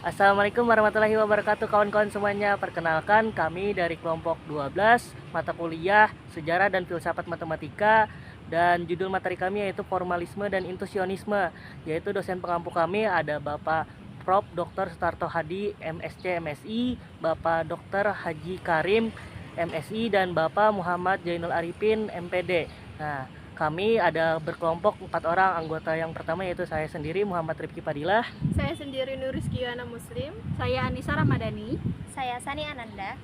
Assalamualaikum warahmatullahi wabarakatuh kawan-kawan semuanya. Perkenalkan kami dari kelompok 12 mata kuliah Sejarah dan Filsafat Matematika, dan judul materi kami yaitu Formalisme dan Intuisionisme. Yaitu dosen pengampu kami ada Bapak Prof. Dr. Sutarto Hadi, MSc MSI, Bapak Dr. Haji Karim, MSI, dan Bapak Muhammad Jainul Arifin, MPD. Nah, kami ada berkelompok 4 orang anggota. Yang pertama yaitu saya sendiri Muhammad Rifki Fadilah. Saya sendiri Nurizky Yana Muslim. Saya Anissa Ramadhani. Saya Sani Ananda.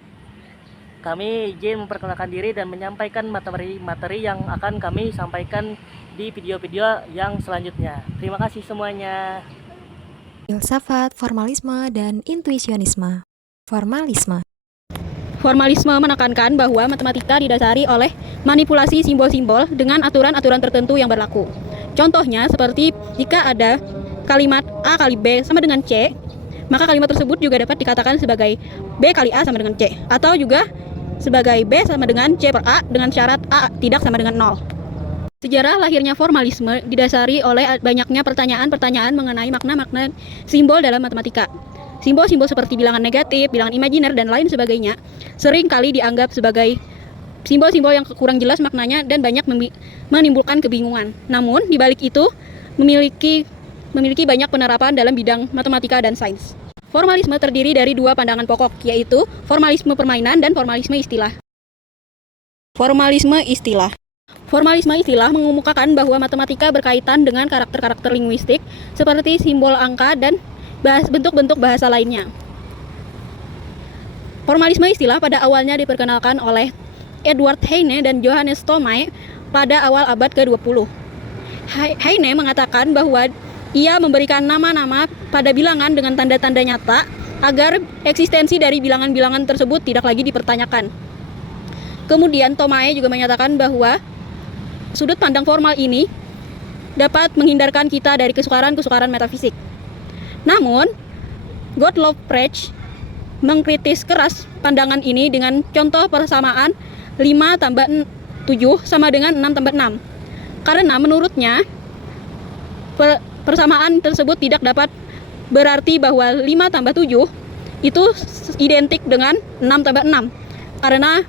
Kami izin memperkenalkan diri dan menyampaikan materi-materi yang akan kami sampaikan di video-video yang selanjutnya. Terima kasih semuanya. Filsafat, formalisme, dan intuisionisme. Formalisme. Formalisme menekankan bahwa matematika didasari oleh manipulasi simbol-simbol dengan aturan-aturan tertentu yang berlaku. Contohnya seperti jika ada kalimat A kali B sama dengan C, maka kalimat tersebut juga dapat dikatakan sebagai B kali A sama dengan C, atau juga sebagai B sama dengan C per A dengan syarat A tidak sama dengan 0. Sejarah lahirnya formalisme didasari oleh banyaknya pertanyaan-pertanyaan mengenai makna-makna simbol dalam matematika. Simbol-simbol seperti bilangan negatif, bilangan imajiner, dan lain sebagainya sering kali dianggap sebagai simbol-simbol yang kurang jelas maknanya dan banyak menimbulkan kebingungan. Namun, di balik itu memiliki banyak penerapan dalam bidang matematika dan sains. Formalisme terdiri dari dua pandangan pokok, yaitu formalisme permainan dan formalisme istilah. Formalisme istilah. Formalisme istilah mengemukakan bahwa matematika berkaitan dengan karakter-karakter linguistik seperti simbol angka dan bentuk-bentuk bahasa lainnya. Formalisme istilah pada awalnya diperkenalkan oleh Edward Heine dan Johannes Thomai pada awal abad ke-20. Heine mengatakan bahwa ia memberikan nama-nama pada bilangan dengan tanda-tanda nyata agar eksistensi dari bilangan-bilangan tersebut tidak lagi dipertanyakan. Kemudian Thomai juga menyatakan bahwa sudut pandang formal ini dapat menghindarkan kita dari kesukaran-kesukaran metafisik. Namun, Gottlob Frege mengkritis keras pandangan ini dengan contoh persamaan 5 tambah 7 sama dengan 6 tambah 6. Karena menurutnya, persamaan tersebut tidak dapat berarti bahwa 5 tambah 7 itu identik dengan 6 tambah 6. Karena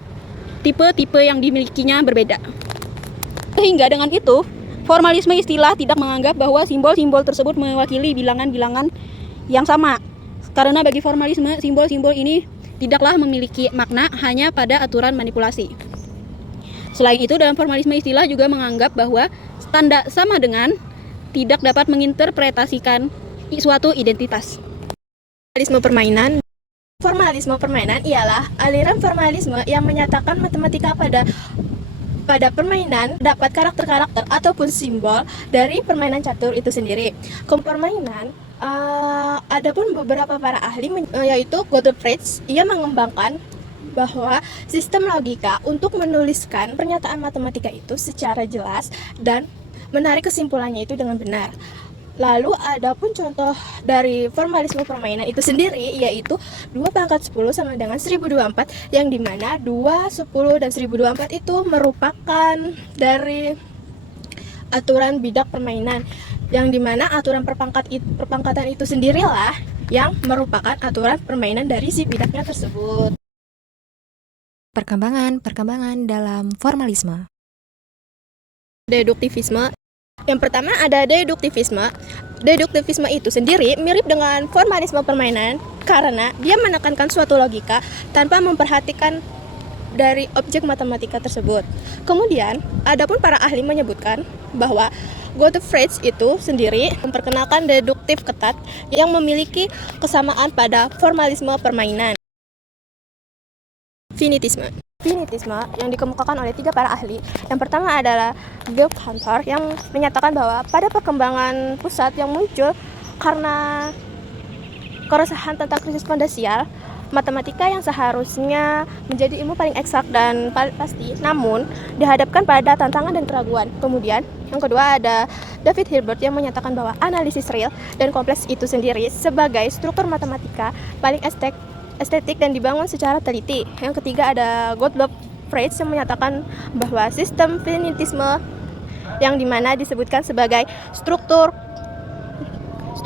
tipe-tipe yang dimilikinya berbeda. Sehingga dengan itu, formalisme istilah tidak menganggap bahwa simbol-simbol tersebut mewakili bilangan-bilangan yang sama. Karena bagi formalisme, simbol-simbol ini tidaklah memiliki makna, hanya pada aturan manipulasi. Selain itu, dalam formalisme istilah juga menganggap bahwa tanda sama dengan tidak dapat menginterpretasikan suatu identitas. Formalisme permainan ialah aliran formalisme yang menyatakan matematika pada permainan dapat karakter-karakter ataupun simbol dari permainan catur itu sendiri. Permainan ada pun beberapa para ahli yaitu Gottlob Frege, ia mengembangkan bahwa sistem logika untuk menuliskan pernyataan matematika itu secara jelas dan menarik kesimpulannya itu dengan benar. Lalu ada pun contoh dari formalisme permainan itu sendiri, yaitu 2 pangkat 10 sama dengan 1024, yang dimana 2, 10, dan 1024 itu merupakan dari aturan bidak permainan, yang dimana aturan perpangkatan itu sendirilah yang merupakan aturan permainan dari si bidaknya tersebut. Perkembangan dalam formalisme. Deduktivisme. Yang pertama ada deduktivisme. Deduktivisme itu sendiri mirip dengan formalisme permainan karena dia menekankan suatu logika tanpa memperhatikan dari objek matematika tersebut. Kemudian, adapun para ahli menyebutkan bahwa Gottlob Frege itu sendiri memperkenalkan deduktif ketat yang memiliki kesamaan pada formalisme permainan. Finitisme yang dikemukakan oleh 3 para ahli. Yang pertama adalah Georg Cantor yang menyatakan bahwa pada perkembangan pusat yang muncul karena keresahan tentang krisis fondasial, matematika yang seharusnya menjadi ilmu paling eksak dan paling pasti, namun dihadapkan pada tantangan dan keraguan. Kemudian yang kedua ada David Hilbert yang menyatakan bahwa analisis real dan kompleks itu sendiri sebagai struktur matematika paling estetik dan dibangun secara teliti. Yang ketiga ada Gottlob Frege yang menyatakan bahwa sistem finitisme yang dimana disebutkan sebagai struktur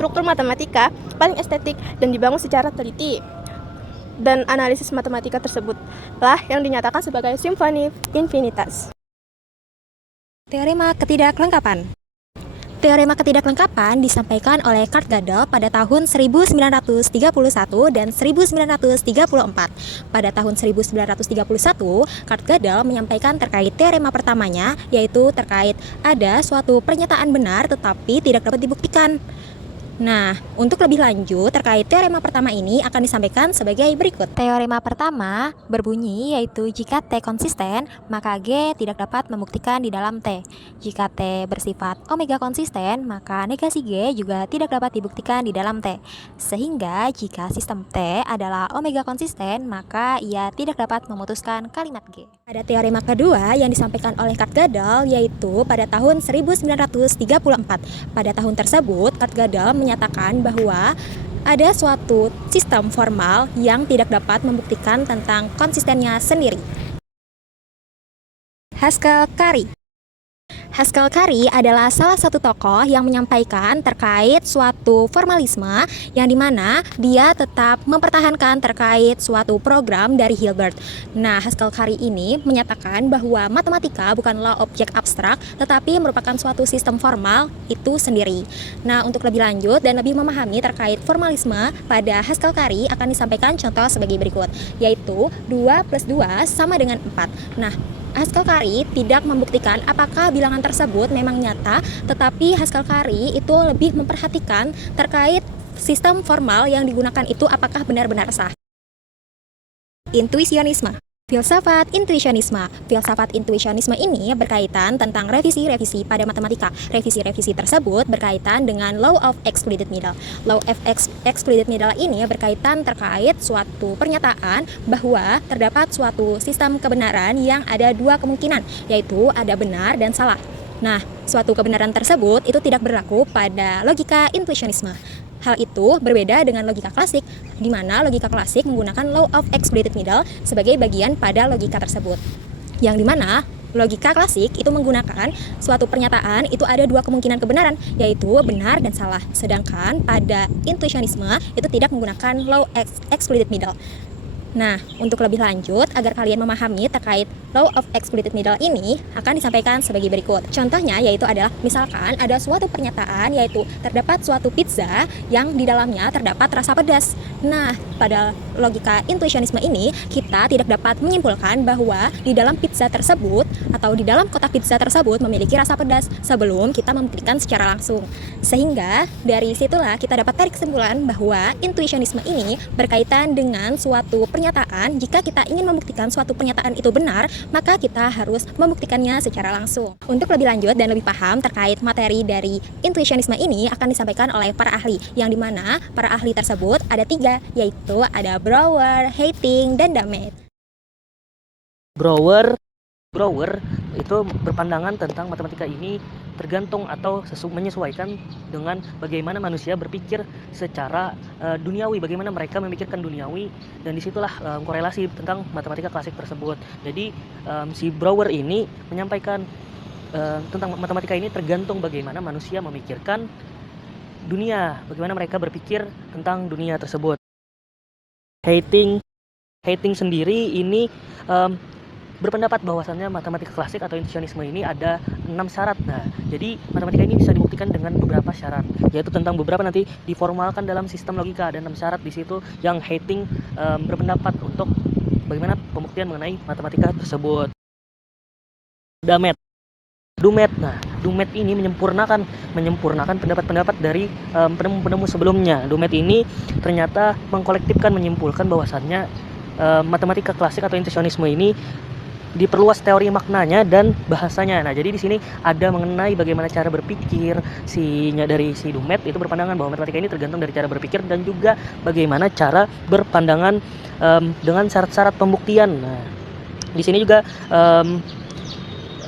struktur matematika paling estetik dan dibangun secara teliti. Dan analisis matematika tersebutlah yang dinyatakan sebagai simfoni infinitas. Teorema ketidaklengkapan. Teorema ketidaklengkapan disampaikan oleh Kurt Gödel pada tahun 1931 dan 1934. Pada tahun 1931, Kurt Gödel menyampaikan terkait teorema pertamanya, yaitu terkait ada suatu pernyataan benar tetapi tidak dapat dibuktikan. Nah, untuk lebih lanjut terkait teorema pertama ini akan disampaikan sebagai berikut. Teorema pertama berbunyi yaitu jika T konsisten, maka G tidak dapat membuktikan di dalam T. Jika T bersifat omega konsisten, maka negasi G juga tidak dapat dibuktikan di dalam T. Sehingga jika sistem T adalah omega konsisten, maka ia tidak dapat memutuskan kalimat G. Ada teorema kedua yang disampaikan oleh Kurt Gödel yaitu pada tahun 1934. Pada tahun tersebut, Kurt Gödel menyatakan bahwa ada suatu sistem formal yang tidak dapat membuktikan tentang konsistennya sendiri. Haskell-Curry. Haskell-Curry adalah salah satu tokoh yang menyampaikan terkait suatu formalisme yang dimana dia tetap mempertahankan terkait suatu program dari Hilbert. Nah, Haskell-Curry ini menyatakan bahwa matematika bukanlah objek abstrak tetapi merupakan suatu sistem formal itu sendiri. Nah, untuk lebih lanjut dan lebih memahami terkait formalisme pada Haskell-Curry akan disampaikan contoh sebagai berikut, yaitu 2 + 2 sama dengan 4. Nah, Haskell-Curry tidak membuktikan apakah bilangan tersebut memang nyata, tetapi Haskell-Curry itu lebih memperhatikan terkait sistem formal yang digunakan itu apakah benar-benar sah. Intuisionisme. Filsafat intuisionisme. Filsafat intuisionisme ini berkaitan tentang revisi-revisi pada matematika. Revisi-revisi tersebut berkaitan dengan law of excluded middle. Law of excluded middle ini berkaitan terkait suatu pernyataan bahwa terdapat suatu sistem kebenaran yang ada dua kemungkinan, yaitu ada benar dan salah. Nah, suatu kebenaran tersebut itu tidak berlaku pada logika intuisionisme. Hal itu berbeda dengan logika klasik, di mana logika klasik menggunakan law of excluded middle sebagai bagian pada logika tersebut. Yang dimana logika klasik itu menggunakan suatu pernyataan itu ada dua kemungkinan kebenaran, yaitu benar dan salah. Sedangkan pada intuisionisme itu tidak menggunakan law excluded middle. Nah, untuk lebih lanjut, agar kalian memahami terkait law of excluded middle ini akan disampaikan sebagai berikut. Contohnya yaitu adalah misalkan ada suatu pernyataan yaitu terdapat suatu pizza yang di dalamnya terdapat rasa pedas. Nah, pada logika intuisionisme ini kita tidak dapat menyimpulkan bahwa di dalam pizza tersebut atau di dalam kotak pizza tersebut memiliki rasa pedas sebelum kita membuktikan secara langsung. Sehingga dari situlah kita dapat tarik kesimpulan bahwa intuisionisme ini berkaitan dengan suatu pernyataan. Jika kita ingin membuktikan suatu pernyataan itu benar, maka kita harus membuktikannya secara langsung. Untuk lebih lanjut dan lebih paham terkait materi dari intuisionisme ini akan disampaikan oleh para ahli, yang dimana para ahli tersebut ada 3, yaitu ada Brouwer, Hayting, dan Damet. Brouwer itu berpandangan tentang matematika ini tergantung atau menyesuaikan dengan bagaimana manusia berpikir secara duniawi, bagaimana mereka memikirkan duniawi, dan disitulah korelasi tentang matematika klasik tersebut. Jadi si Brouwer ini menyampaikan tentang matematika ini tergantung bagaimana manusia memikirkan dunia, bagaimana mereka berpikir tentang dunia tersebut. Hayting sendiri ini berpendapat bahwasannya matematika klasik atau intuisionisme ini ada 6 syarat. Nah, jadi matematika ini bisa dibuktikan dengan beberapa syarat, yaitu tentang beberapa nanti diformalkan dalam sistem logika. Ada 6 syarat di situ yang Hayting berpendapat untuk bagaimana pembuktian mengenai matematika tersebut. Dumet. Nah, Dumet ini menyempurnakan pendapat-pendapat dari penemu-penemu sebelumnya. Dumet ini ternyata mengkolektifkan, menyimpulkan bahwasannya matematika klasik atau intuisionisme ini diperluas teori maknanya dan bahasanya. Nah, jadi di sini ada mengenai bagaimana cara berpikir dari si Dumet itu berpandangan bahwa matematika ini tergantung dari cara berpikir dan juga bagaimana cara berpandangan dengan syarat-syarat pembuktian. Nah, di sini juga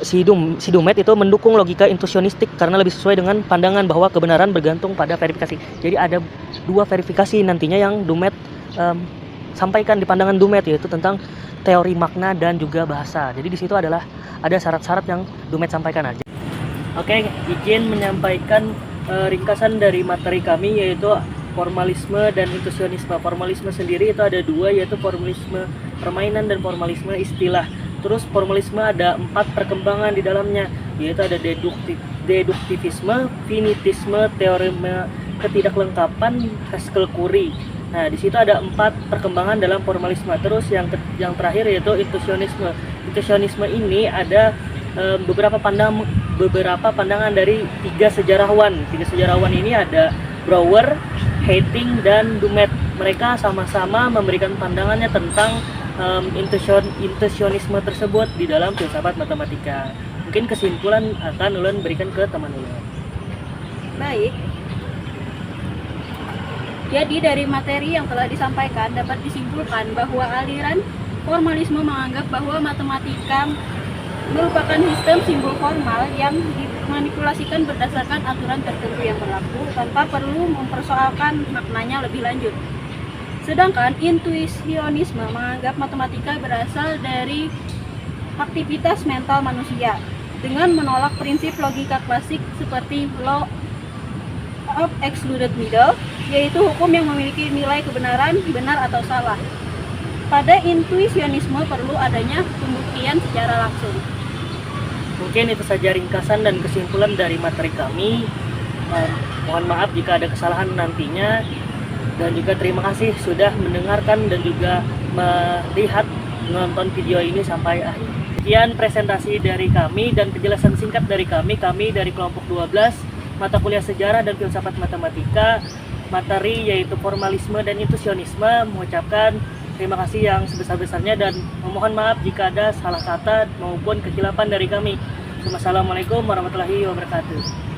si Dumet itu mendukung logika intuisionistik karena lebih sesuai dengan pandangan bahwa kebenaran bergantung pada verifikasi. Jadi ada 2 verifikasi nantinya yang Dumet sampaikan di pandangan Dumet, yaitu tentang teori makna dan juga bahasa. Jadi di situ adalah ada syarat-syarat yang Dumet sampaikan aja. Oke, izin menyampaikan ringkasan dari materi kami yaitu formalisme dan intuisionisme. Formalisme sendiri itu ada dua, yaitu formalisme permainan dan formalisme istilah. Terus formalisme ada 4 perkembangan di dalamnya, yaitu ada deduktivisme, finitisme, teorema ketidaklengkapan, Haskell-Curry. Nah, di situ ada 4 perkembangan dalam formalisme. Terus yang terakhir yaitu intuisionisme. Intuisionisme ini ada beberapa pandangan dari 3 sejarawan. 3 sejarawan ini ada Brouwer, Hating, dan Dumet. Mereka sama-sama memberikan pandangannya tentang intuisionisme tersebut di dalam filsafat matematika. Mungkin kesimpulan akan ulun berikan ke teman ulun. Baik. Jadi dari materi yang telah disampaikan dapat disimpulkan bahwa aliran formalisme menganggap bahwa matematika merupakan sistem simbol formal yang dimanipulasikan berdasarkan aturan tertentu yang berlaku tanpa perlu mempersoalkan maknanya lebih lanjut. Sedangkan intuisionisme menganggap matematika berasal dari aktivitas mental manusia dengan menolak prinsip logika klasik seperti law of excluded middle, yaitu hukum yang memiliki nilai kebenaran, benar atau salah. Pada intuisionisme perlu adanya pembuktian secara langsung. Mungkin itu saja ringkasan dan kesimpulan dari materi kami. Mohon maaf jika ada kesalahan nantinya, dan juga terima kasih sudah mendengarkan dan juga melihat menonton video ini sampai akhir. Sekian presentasi dari kami dan penjelasan singkat dari kami dari kelompok 12 mata kuliah sejarah dan filsafat matematika, materi yaitu formalisme dan intuisionisme. Mengucapkan terima kasih yang sebesar-besarnya dan memohon maaf jika ada salah kata maupun kehilapan dari kami. Wassalamualaikum warahmatullahi wabarakatuh.